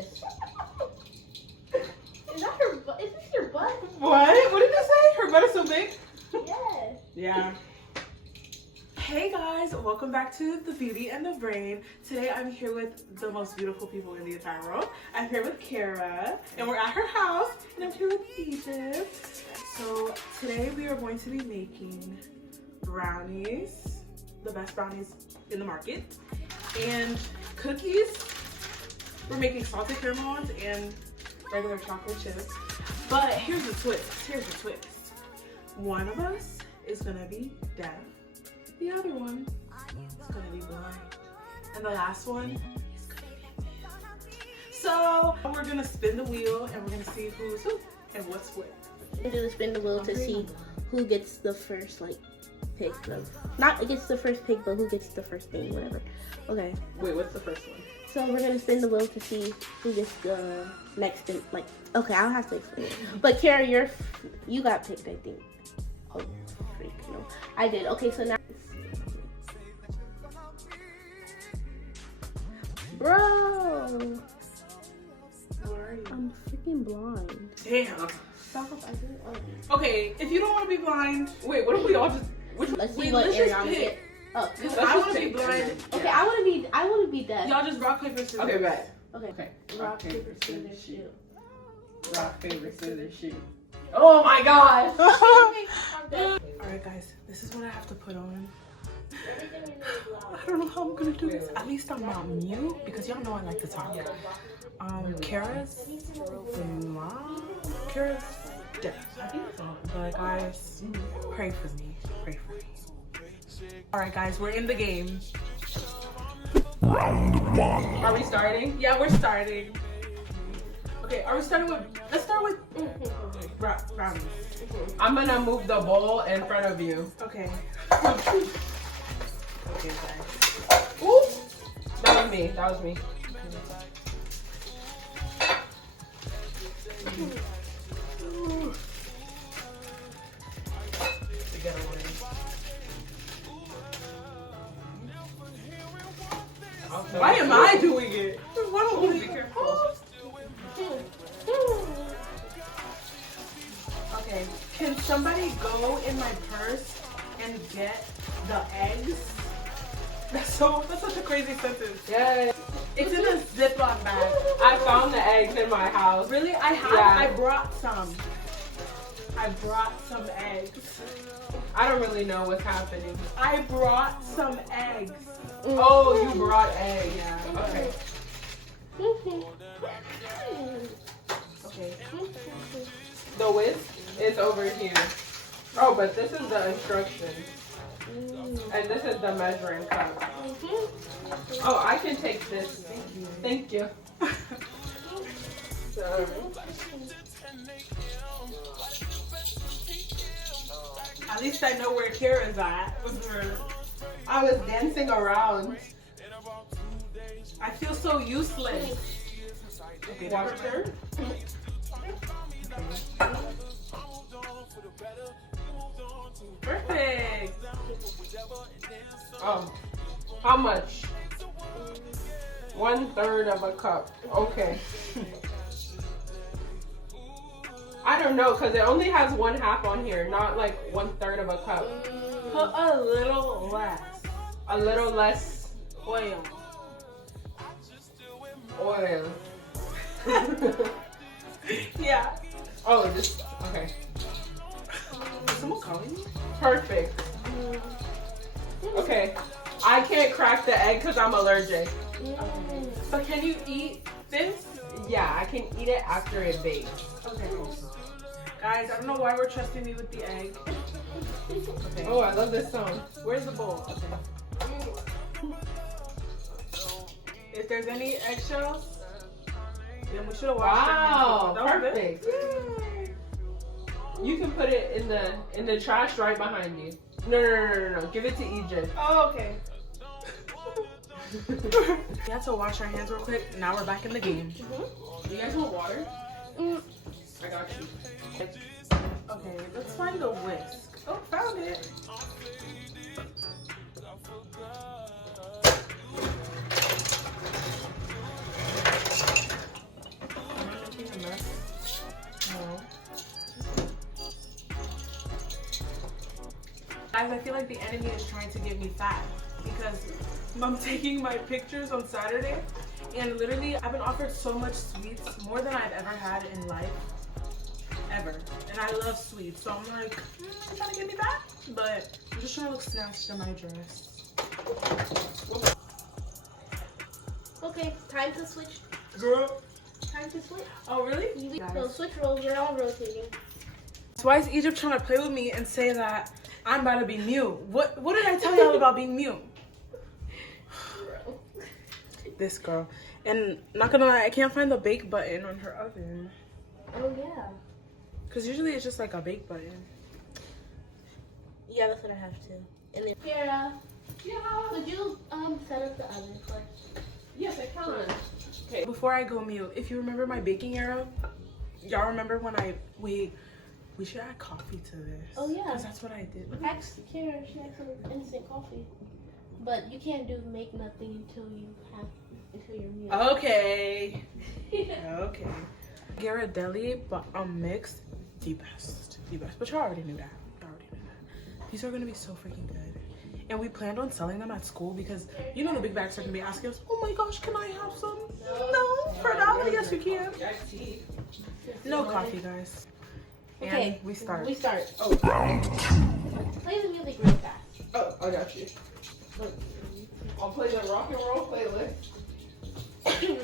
this? Is that her butt? Is this your butt? What? What did you say? Her butt is so big? Yes. Yeah. Hey guys, welcome back to The Beauty and the Brain. Today I'm here with the most beautiful people in the entire world. I'm here with Kara, and we're at her house, and I'm here with Egypt. So today we are going to be making brownies, the best brownies in the market, and cookies. We're making salted caramel ones and regular chocolate chips. But here's the twist. One of us is gonna be deaf. The other one is gonna be blind. And the last one is gonna be me. So we're gonna spin the wheel and we're gonna see who's who and what's what. We're gonna spin the wheel to see who gets the first pick of not gets the first pick, but who gets the first thing, whatever. Okay. Wait, what's the first one? So we're gonna spin the wheel to see who gets the next spin. Okay, I'll have to explain it. But Kara, you got picked, I think. Oh, freak, no, I did. Okay, so now, bro, Where are you? I'm freaking blind. Damn. Stop! I didn't. Okay, if you don't want to be blind, wait, what if we all just? Let's see wait, what let's area just I'm gonna pick. get. Oh, Because Let's I just want to be take blind. turns. okay. I want to be deaf. Y'all just rock paper scissors. Okay, bet. Okay. Okay. Rock, paper, scissors, shoot. Rock, paper, scissors, shoot. Oh my god! Alright guys, this is what I have to put on. I don't know how I'm gonna do this. At least I'm not mute because y'all know I like to talk. Kara's mom. Kara's deaf. But guys, pray for me. Pray for me. Alright guys, we're in the game. Round one. Are we starting? Yeah, we're starting. Okay, are we starting with, let's start with brownies. I'm gonna move the bowl in front of you. Okay. Okay guys. Ooh! That was me. That was me. We gotta win. Why am I doing it? Why don't we be careful? Okay, can somebody go in my purse and get the eggs? That's such a crazy sentence. Yay! It's in a Ziploc bag. I found the eggs in my house. Really? I have. Yeah. I brought some. I brought some eggs. I don't really know what's happening. I brought some eggs. Oh, you brought eggs. Yeah. Okay. Okay. The whisk is over here. Oh, but this is the instructions. And this is the measuring cup. Oh, I can take this. Thank you. So, At least I know where Kara's at. I was dancing around. I feel so useless. Okay, Water turn. Perfect. Oh, how much? 1/3 of a cup. Okay. I don't know, because it only has 1/2 on here, not like 1/3 of a cup. Put a little less A little less oil. oil. Yeah. Oh, this, okay. Is someone calling me? Perfect. Okay. I can't crack the egg because I'm allergic. But can you eat this? Yeah, I can eat it after it bakes. Okay. Guys, I don't know why we're trusting me with the egg. Okay. Oh, I love this song. Where's the bowl? Okay. If there's any eggshells, then we should have washed Wow, our hands. perfect. You can put it in the trash right behind you. No. Give it to Egypt. Oh, okay. We had to wash our hands real quick. Now we're back in the game. You guys want water? I got you. Okay, let's find the whisk. Oh, found it. Guys, I feel like the enemy is trying to get me fat because I'm taking my pictures on Saturday, and literally I've been offered so much sweets, more than I've ever had in life, ever. And I love sweets, so I'm like, you're trying to get me fat? But I'm just trying to look snatched in my dress. Okay, time to switch. Girl. Time to switch. Oh, really? So switch roles. We're all rotating. So why is Egypt trying to play with me and say that I'm about to be mute? What did I tell y'all about being mute? This girl. And not gonna lie, I can't find the bake button on her oven. Oh yeah. Because usually it's just like a bake button. Yeah, that's what I have to. And then Kara, could you set up the oven first? Yes, I can. Okay. Before I go mute, if you remember my baking era, y'all remember when we should add coffee to this. Oh yeah. Because that's what I did. Ask Kara, she makes some instant coffee. But you can't make nothing until you're mute. Okay. Okay. Ghirardelli, but mixed, the best. But y'all already knew that. These are gonna be so freaking good. And we planned on selling them at school because you know the big bags are gonna be asking us, oh my gosh, can I have some? No, for now, yes you can. No coffee, guys. Okay, and we start. Oh, Round 2. Play the music real fast. oh, I got you. I'll play the rock and roll playlist. You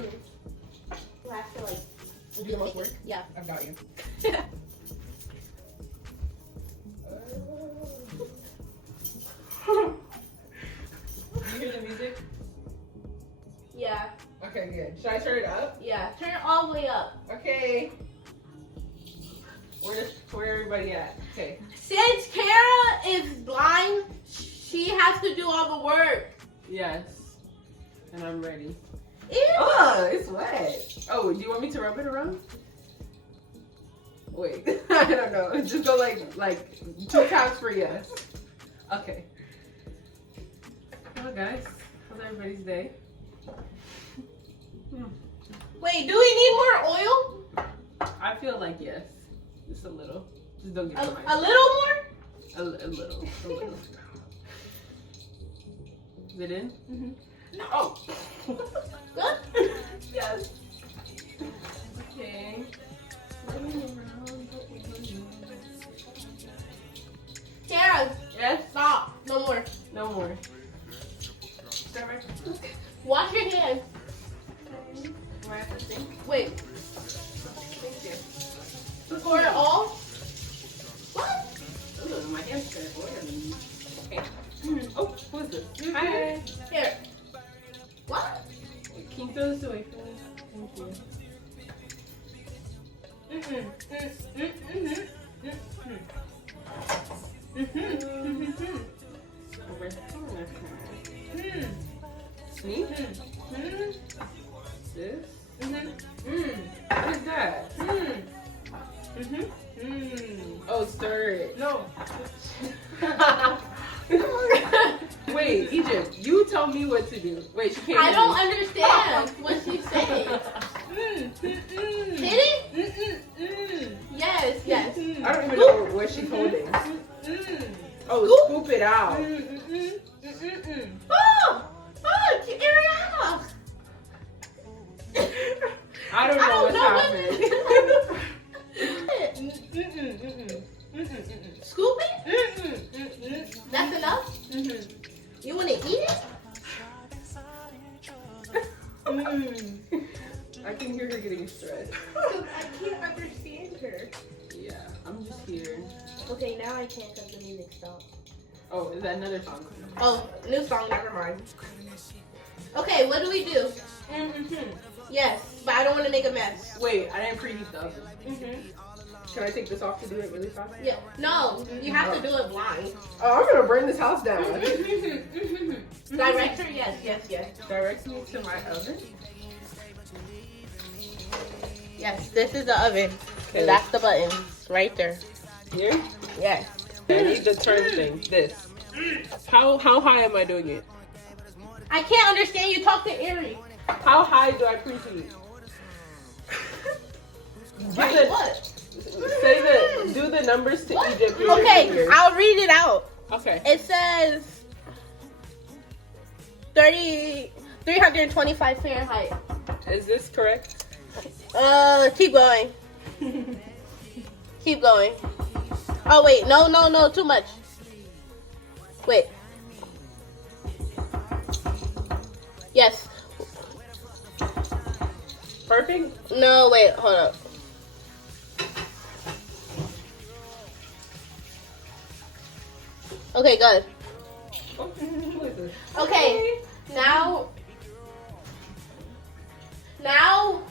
have to like Do the most work? Yeah. I've got you. You hear the music? Yeah. Okay, good. Should I turn it up? Yeah. Turn it all the way up. Okay. Where everybody at? Okay. Since Kara is blind, she has to do all the work. Yes. And I'm ready. Ew. Oh, it's wet. Oh, do you want me to rub it around? Wait, I don't know. Just go like 2 times for yes. Okay. Well, guys, how's everybody's day? Wait, do we need more oil? I feel like yes. Just a little. Just don't get A too much. little more? A little. Is it in? Mm-hmm. No. Oh. Good? Yes. Okay. Kara, Yes. stop. No more. No more. Wash your hands. Do I have to think? Wait, Thank you. pour it all? What? Ooh, my hands are oily. Okay. Oh, who is this? Hi. Here. What? Can you throw this away for me? Thank you. Me? This? What is that? Oh, stir it. No. Wait, Egypt, you tell me what to do. Wait, she can't I do don't this. understand what she's saying. Hit it? Yes, yes. I don't even know what she's holding. Oh, scoop it out. Oh! Oh, Ariana! I don't know what's happening. Scoop it? That's enough? You want to eat it? I can hear her getting stressed. I can't understand her. Yeah, I'm just here. Okay, now I can't because the music stopped. Oh, is that another song? Oh, new song, never mind. Okay, what do we do? Yes, but I don't want to make a mess. Wait, I didn't preheat the oven. Can I take this off to do it really fast? Yeah, no, you have to do it blind. Oh, I'm gonna burn this house down. Director, yes. Direct me to my oven. Yes, this is the oven. Okay. That's the buttons right there. Here? Yes. I need the turn thing. This. How high am I doing it? I can't understand you. Talk to Ari. How high do I preheat? Right, what? Do the numbers to Egypt. Use your Okay, fingers. I'll read it out. Okay. It says 325 Fahrenheit. Is this correct? Keep going. Keep going. Oh wait, no, too much. Wait. Yes. Perfect? No, wait, hold up. Okay, good. What is this? Okay, now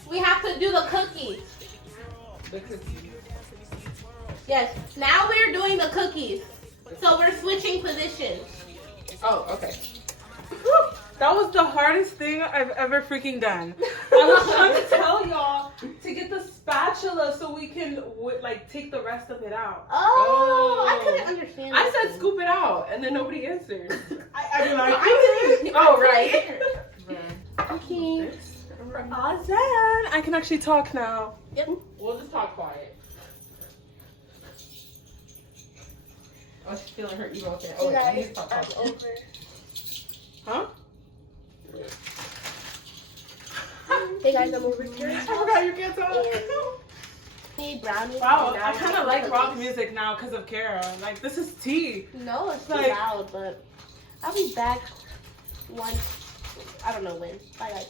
we have to do the cookies. The cookies. Yes, now we're doing the cookies. So we're switching positions. Oh, okay. That was the hardest thing I've ever freaking done. I was trying to tell y'all to get the spatula so we can like take the rest of it out. Oh, I couldn't understand. I this said thing. scoop it out, and then nobody answered. I mean, I did. Oh, right. Okay. Awesome. I can actually talk now. Yep. We'll just talk quiet. Oh, she's feeling her emo fan. Oh, wait, I need to talk quiet. Over. Huh? Hey guys, I'm over here. I forgot you can't talk. Need brownies. Wow, and I now kind of I'm like cookies. rock music now because of Kara. Like, this is tea. No, it's too Like- loud, but I'll be back once. I don't know when. Bye guys.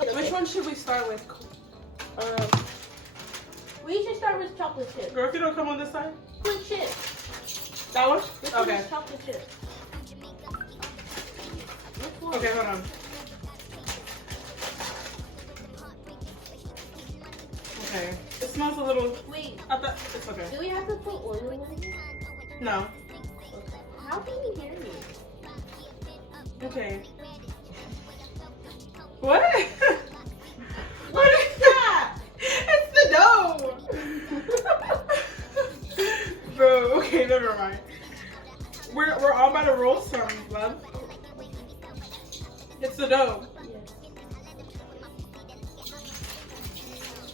Okay. Which one should we start with? We should start with chocolate chip. Girl, if you don't come on this side. Chocolate chip. That one? This one Okay. is chocolate chip. This one. Okay, hold on. Okay. It smells a little. Wait, I thought it's okay. do we have to put oil in it? No. How can you hear me? Okay. What? What is that? It's the dough. Bro, okay, never mind. We're all about to roll some, love. It's the dough. Yes.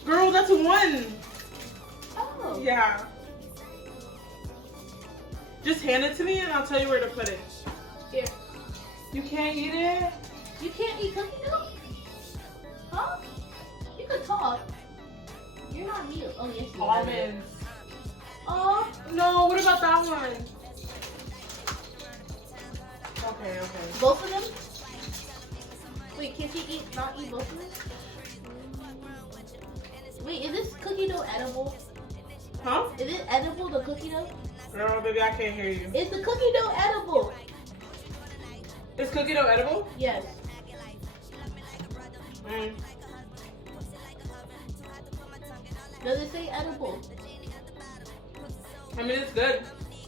Girl, that's one. Oh. Yeah. Just hand it to me and I'll tell you where to put it. Here. You can't eat it? You can't eat cookie dough? Huh? You could talk. You're not me. Oh, yes, you are. Almonds. Oh. No, what about that one? Okay, okay. Both of them? Wait, can she not eat both of them? Wait, is this cookie dough edible? Huh? Is it edible, the cookie dough? Girl, baby, I can't hear you. Is the cookie dough edible? Is cookie dough edible? Yes. Mm. Does it say edible? I mean, it's good.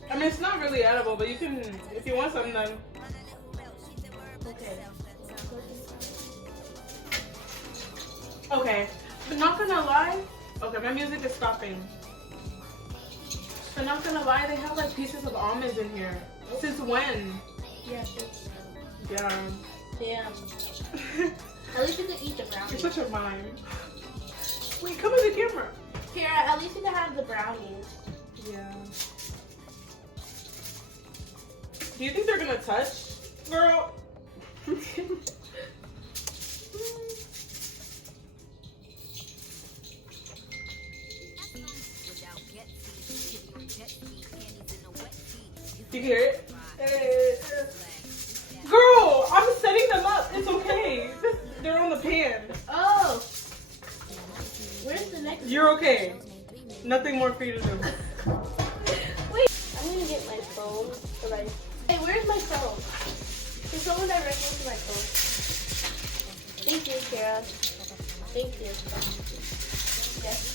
I mean, it's not really edible, but you can, if you want some, then. Okay. Okay. But not gonna lie. Okay, my music is stopping. But not gonna lie, they have like pieces of almonds in here. Since when? Yes. Yeah. Damn. At least you could eat the You're brownies. such a mime. Wait, come in the camera. Kara, at least you can have the brownies. Yeah. Do you think they're gonna touch? Girl. You hear it? Girl, I'm setting them up. It's okay. They're on the pan. Oh. Where's the next You're okay. Nothing more for you to do. Wait. I'm gonna get my phone. Hey, where's my phone? Can someone direct me to my phone? Thank you, Kara. Thank you. Yes.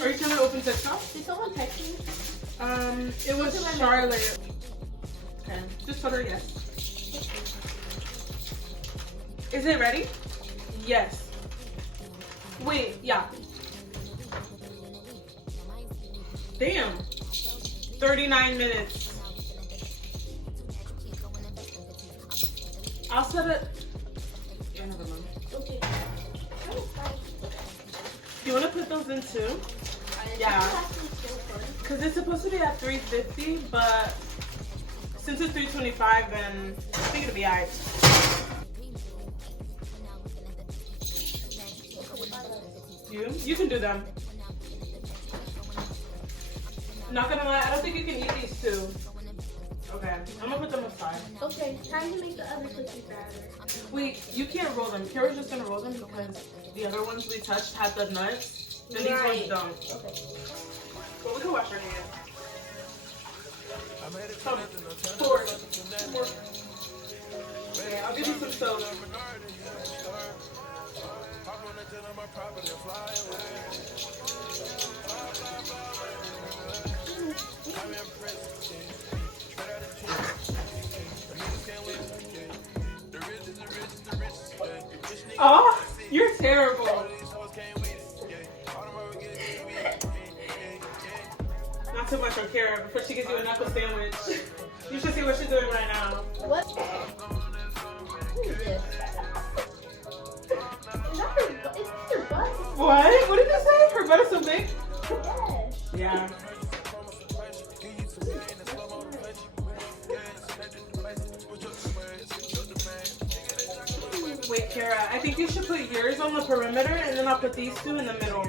Are you trying to open TikTok? Did someone text me? It was What's in my Charlotte. Okay, just put her yes. Is it ready? Yes. Wait, yeah. Damn. 39 minutes. I'll set it. Yeah, never mind. you want to put those in too? Yeah. Because it's supposed to be at 350, but since it's 325, then I think it'll be alright. You can do them. Not gonna lie, I don't think you can eat these two. Okay, I'm gonna put them aside. Okay, time to make the other cookie batter. Wait, you can't roll them. Kara's just gonna roll them because the other ones we touched had the nuts. And these ones don't. Okay. But we can wash our hands. Some. Four. Okay, I'll give you some soap. Oh, you're terrible. Not too much on Kara before she gives you a knuckle sandwich. You should see what she's doing right now. What? Who is this? Is that her butt? Is this her butt? What? What did you say? Her butt is so big? Yes. Yeah. Wait, Kara, I think you should put yours on the perimeter and then I'll put these two in the middle.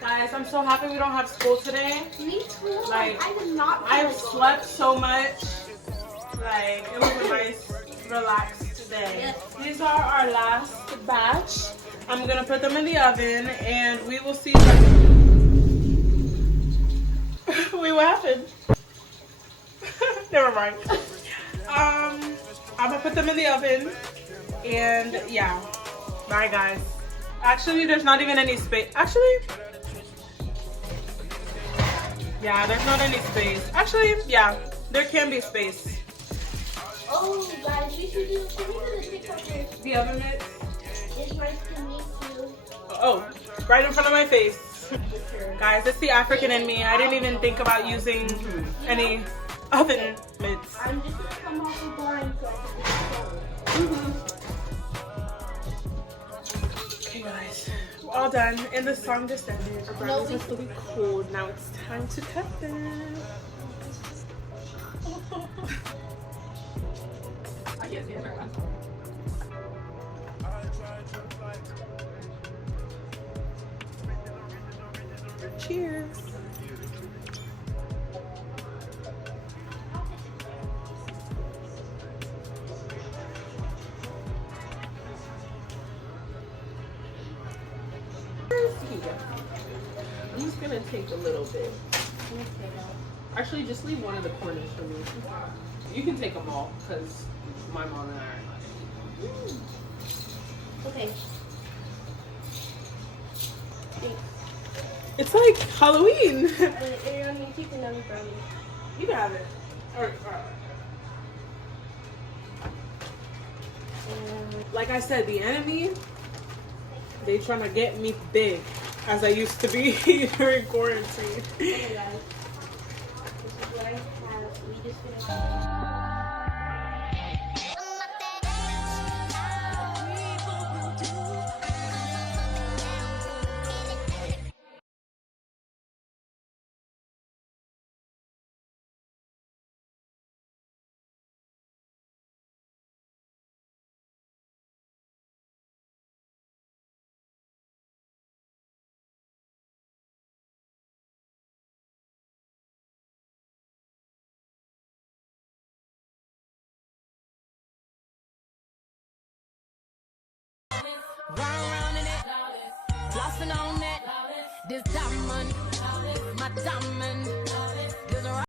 Guys, I'm so happy we don't have school today. Me too. Like, I did not. I've slept so much. Like, it was a nice, relaxed day. Yes. These are our last batch. I'm gonna put them in the oven and we will see. Wait, what happened? Never mind. I'm gonna put them in the oven and yeah. Bye, guys. Actually, there's not even any space. Actually, yeah, there's not any space. Actually, yeah, there can be space. Oh, guys, we should do. Can we do the TikTokers? The oven mitts. It's nice to meet you. Oh, right in front of my face. Guys, it's the African in me. I didn't even think about using any oven mitts. I'm just gonna come off the blind so I can get Okay, guys, we're all done. And the song just ended. Our brownies are still cold. Now it's time to cut them. I can't see it. Cheers. I'm just gonna take a little bit. Actually, just leave one of the corners for me. You can take them all because my mom and I are not. Okay. It's like Halloween. I'm gonna keep another brownie. You can have it. Like I said, the enemy, they trying to get me big as I used to be during quarantine. Okay, guys. This is what I have. We just finished. Round in it, flossing on it. This diamond, my diamond.